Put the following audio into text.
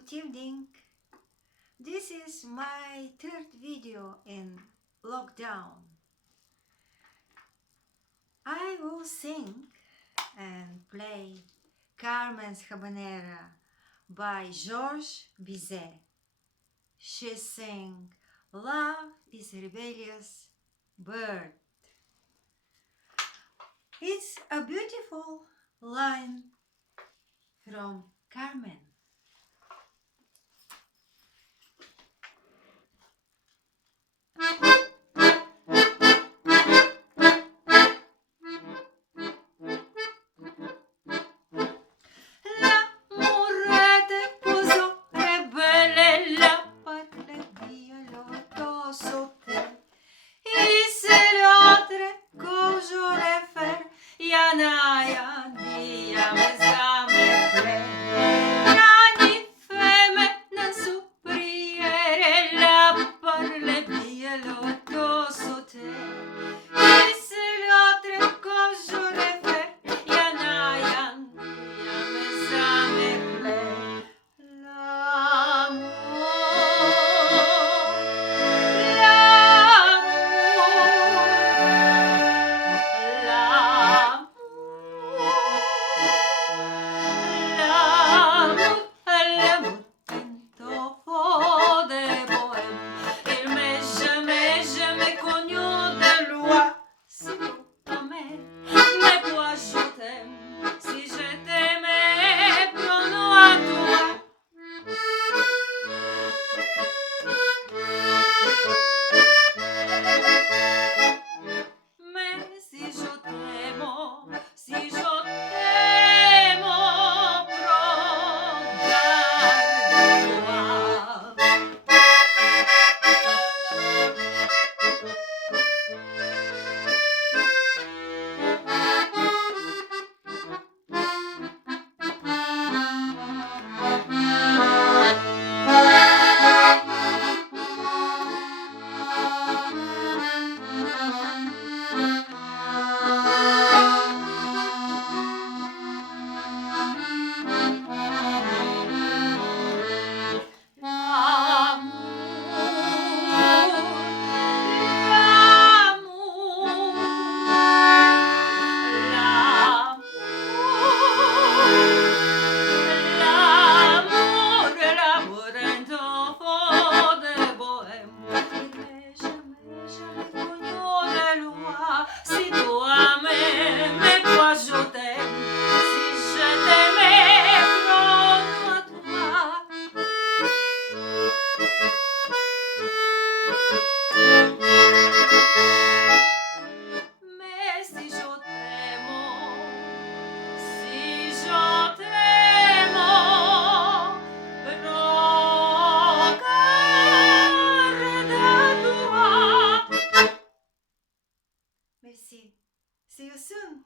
Good evening. This is my third video in lockdown. I will sing and play Carmen's Habanera by Georges Bizet. She sang "Love is a Rebellious Bird." It's a beautiful line from Carmen. Merci. See you soon.